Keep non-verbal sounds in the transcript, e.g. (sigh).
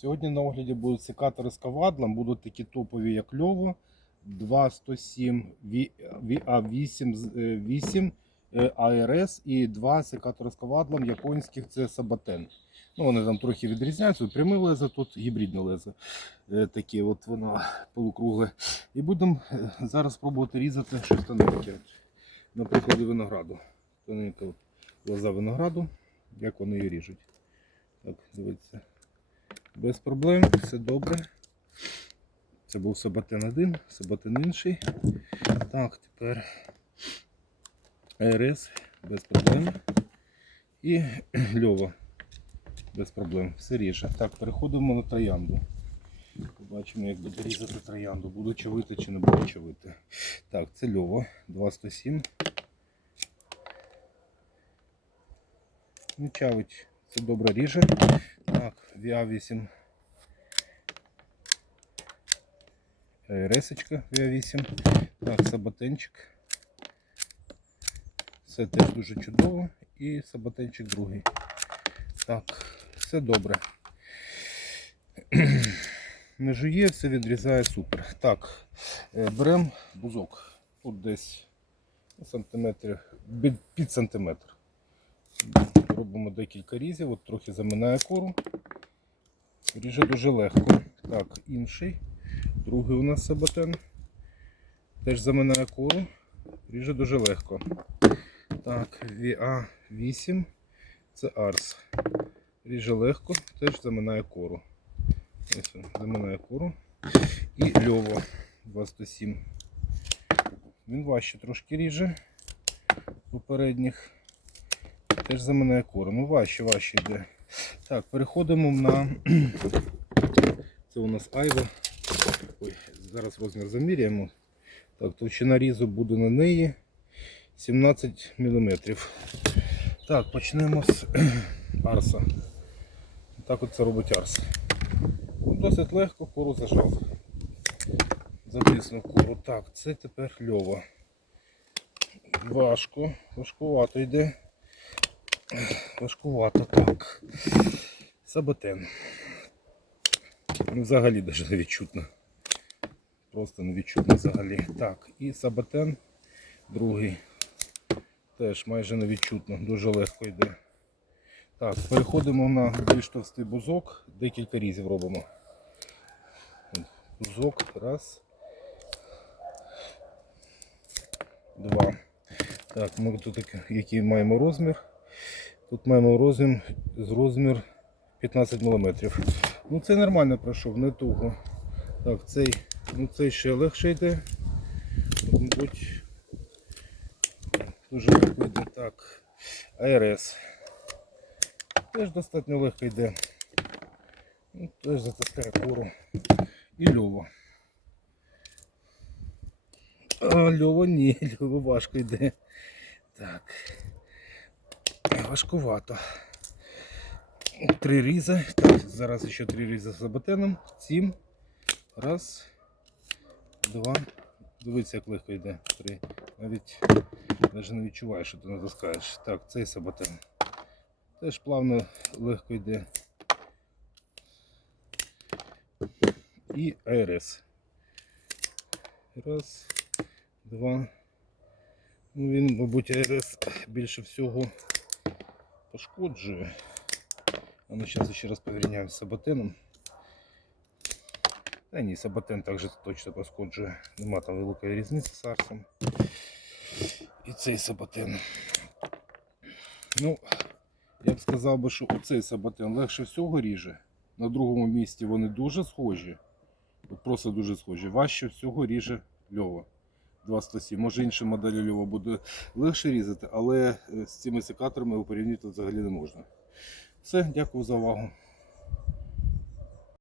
Сьогодні на огляді будуть секатори з кавадлом, будуть такі топові, як Льово, 207 VA8 8 ARS і два секатори з кавадлом японських це Сабатен. Ну, вони там трохи відрізняються. Пряме лезо, тут гібридне лезо. Е, Таке от воно полукругле. І будемо е, зараз пробувати різати щось там таке. На винограду. Тоненька лоза винограду, як вони її ріжуть. Так, дивіться. Без проблем, все добре. Це був Сабатен 1, Сабатен інший. Так, тепер РС без проблем. І (clears throat) Льова без проблем. Все ріже. Так, переходимо на троянду. Побачимо, як буде різати троянду. Буду човити чи не буду човити. Так, це Льова 207. Ну, чавить, це добре ріже. Так, VA8. Ресочка VA8. Так, саботенчик. Все теж дуже чудово. І саботенчик другий. Так, все добре. (clears throat) Не жує, все відрізає супер. Так, е, беремо бузок. Тут десь сантиметрів, під, під сантиметр. Робимо декілька різів, от трохи заминає кору. Ріже дуже легко. Так, інший. Другий у нас саботен. Теж заминає кору. Ріже дуже легко. Так, VA8. Це Арс. Ріже легко, теж заминає кору. Ось він, заминає кору. І Льово 207. Він важче трошки ріже попередніх. Теж заминає кору. Ну важче, важче йде. Так, переходимо на. (clears throat) Це у нас айва. Ой, зараз розмір заміряємо. Так, товщина різу буде на неї 17 мм. Так, почнемо з (clears throat) арса. Так от це робить арс. Ну, Досить легко кору зажав. Затиснув кору. Так, це тепер льова. Важко, важкувато йде. Важкувато, так. Саботен. Ну, Взагалі навіть не відчутно. Просто не відчутно взагалі. Так, і саботен другий. Теж майже не відчутно, дуже легко йде. Так, переходимо на більш товстий бузок, декілька різів робимо. Бузок, раз. Два. Так, ми тут який маємо розмір. Тут маємо розмір з розмір 15 мм. Ну це нормально пройшов, не туго. Так, цей, ну цей ще легше йде. Тут, мабуть, дуже легко йде. Так, АРС. Теж достатньо легко йде. Ну, теж затискає кору. І льово. А, льово ні, (laughs) льово важко йде. Так. Важкувато. Три різи. Так, зараз ще три різи з саботеном. Сім. Раз. Два. Дивіться, як легко йде. Три. Навіть навіть не відчуваєш, що ти натискаєш. Так, цей саботен. Теж плавно легко йде. І АРС. Раз, два. Ну, він, мабуть, АРС більше всього пошкоджує. А ну зараз ще раз порівняємо з саботеном. Та ні, саботен також точно пошкоджує. Нема там великої різниці з арсом. І цей саботен. Ну, я б сказав що оцей саботен легше всього ріже. На другому місці вони дуже схожі. Просто дуже схожі. Важче всього ріже льова. 207. Може інші моделі льова буде легше різати, але е, з цими секаторами порівнювати взагалі не можна. Все, дякую за увагу.